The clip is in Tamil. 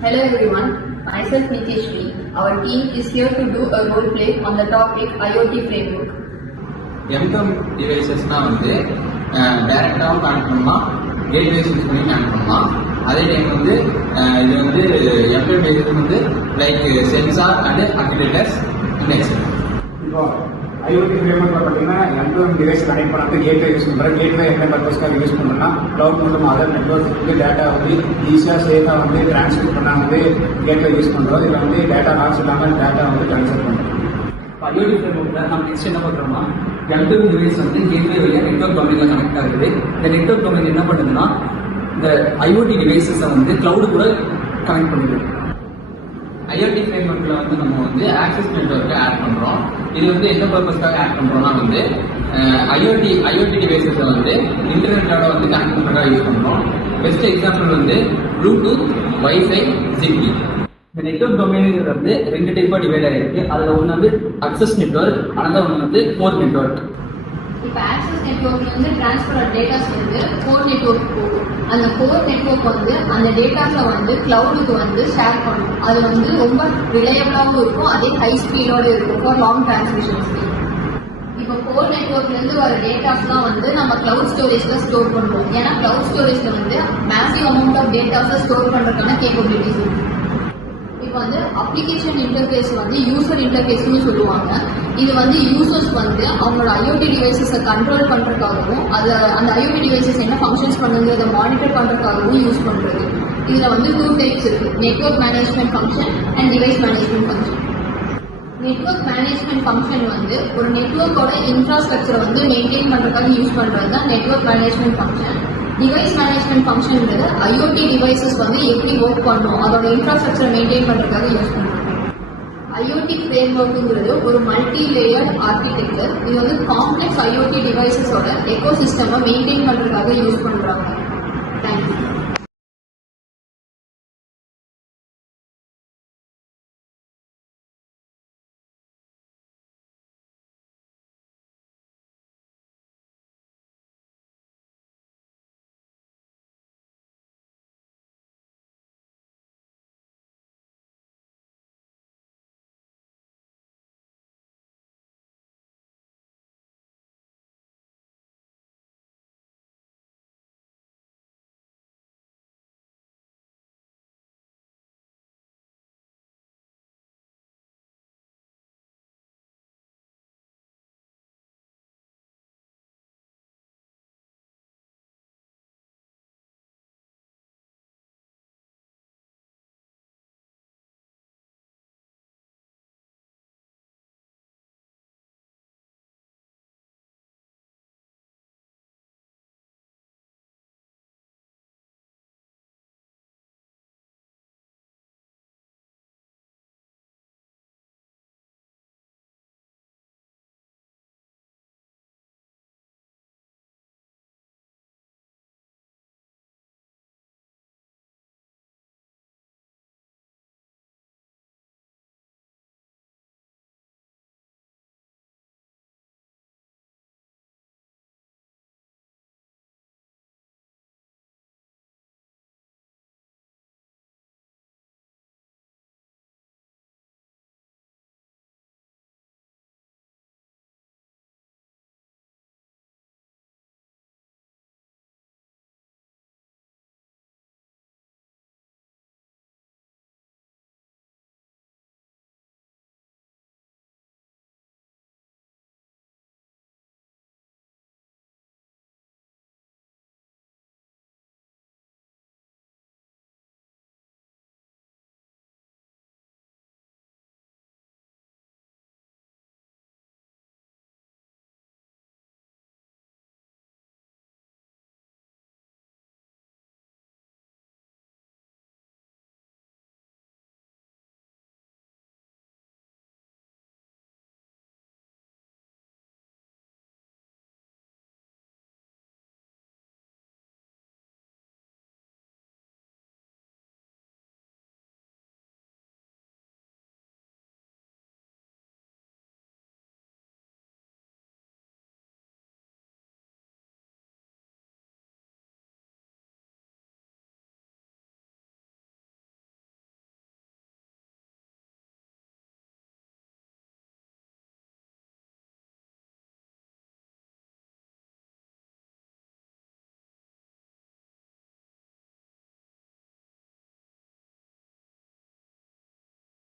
Hello everyone, myself Niteshri. Our team is here to do a role play on the topic IoT framework. M-Com devices-na வந்து டைரக்டாகவும் கனெக்ட் பண்ணலாம், கேட்வேஸ் யூஸ் பண்ணி கனெக்ட் பண்ணலாம். அதே டைம் வந்து இது வந்து M-Com devices வந்து like sensor and activators index. இப்போ IoT ஃப்ரேம்வொர்க்ல பார்த்தீங்கன்னா M-Com டிவைஸ் கனெக்ட் பண்ணாமல் கேட்வே யூஸ் பண்ணுறோம். கேட்வே என்ன பர்பஸ்க்காக யூஸ் பண்ணோம்னா க்ளவுட் மூலமாக அதர் நெட்வொர்க்கு டேட்டா வந்து ஈஸியாக சேஃபாக வந்து டிரான்ஸ்மிட் பண்ண வந்து கேட்வே யூஸ் பண்ணுறோம். இதில் வந்து டேட்டா லாஸ் இல்லாமல் டேட்டா வந்து ட்ரான்ஸ்ஃபர் பண்ணுறோம். IoT ஃப்ரேம்வொர்க்கில் நம்ம நெக்ஸ்ட் என்ன பண்ணுறோம்னா M-Com டிவைஸ் வந்து கேட்வே வழியாக நெட்வொர்க் டொமைனில் கனெக்ட் ஆகுது. இந்த நெட்வொர்க் டொமைன் என்ன பண்ணுதுன்னா இந்த IoT டிவைஸஸை வந்து க்ளவுடு கூட கனெக்ட் பண்ணுது. IoT ஃப்ரேம்வொர்க்கில் வந்து நம்ம வந்து ஆக்சஸ் நெட்வொர்க்கை ஆட் பண்ணுறோம். இது வந்து என்ன பர்பஸ்க்காக ஆட் பண்ணுறோம்னா வந்து IoT டிவைஸஸை வந்து இன்டர்நெட்டோட வந்து கனெக்ட் பண்ணுறதுக்காக யூஸ் பண்ணுறோம். பெஸ்ட் எக்ஸாம்பிள் வந்து ப்ளூடூத், வைஃபை, ஜிக்பி. இந்த நெட்வொர்க் டொமைனுங்கிறது வந்து ரெண்டு டைப்பாக டிவைட் ஆகிருக்கு. அதில் ஒன்று வந்து அக்சஸ் நெட்வொர்க், அனதர் ஒன்று வந்து கோர் நெட்வொர்க். இப்போ ஆக்சஸ் நெட்வொர்க்ல வந்து டிரான்ஸ்ஃபர் ஆஃப் டேட்டாஸ் வந்து கோர் நெட்வொர்க் போகும். அந்த கோர் நெட்வொர்க் வந்து அந்த டேட்டாஸை வந்து கிளவுடுக்கு வந்து ஷேர் பண்ணும். அது வந்து ரொம்ப ரிலையபிளாகவும் இருக்கும், அதே ஹை ஸ்பீடோட இருக்கும் ஃபார் லாங் டிரான்ஸ்மிஷன்ஸ். இப்போ கோர் நெட்வொர்க்லேருந்து வர டேட்டாஸ்லாம் வந்து நம்ம கிளவுட் ஸ்டோரேஜில் ஸ்டோர் பண்ணுறோம். ஏன்னா கிளவுட் ஸ்டோரேஜில் வந்து மேசிவ் அமௌண்ட் ஆஃப் டேட்டாஸை ஸ்டோர் பண்ணுறதுக்கான கேப்பபிலிட்டிஸ் இருக்கு. இப்போ வந்து அப்ளிகேஷன் இன்டர்ஃபேஸ் வந்து யூசர் இன்டர்ஃபேஸ்னு சொல்லுவாங்க. இது வந்து யூசர்ஸ் வந்து அவங்களோட IoT டிவைசஸை கண்ட்ரோல் பண்ணுறதுக்காகவும் அந்த IoT டிவைசஸ் என்ன ஃபங்க்ஷன்ஸ் பண்ணுங்கிறத மானிட்டர் பண்ணுறதுக்காகவும் யூஸ் பண்ணுறது. இதில் வந்து 2 டைப்ஸ் இருக்குது, network management function and device management function. Network management function வந்து ஒரு நெட்வொர்க்கோட இன்ஃப்ராஸ்ட்ரக்சரை வந்து மெயின்டைன் பண்ணுறதுக்காக யூஸ் பண்ணுறது தான் network management function. Device management ஃபங்க்ஷன்ன்றது IoT டிவைசஸ் வந்து எப்படி ஒர்க் பண்ணும் அதோட இன்ஃப்ராஸ்ட்ரக்சரை மெயின்டைன் பண்ணுறதுக்காக யூஸ் பண்ணுறோம். IoT ஃப்ரேம்வொர்க்குங்கிறது ஒரு மல்டி லேயர் ஆர்கிடெக்சர். இது வந்து காம்ப்ளெக்ஸ் IoT டிவைசஸோட எக்கோசிஸ்டமை மெயின்டைன் பண்ணுறதுக்காக யூஸ் பண்ணுறாங்க. தேங்க்யூ.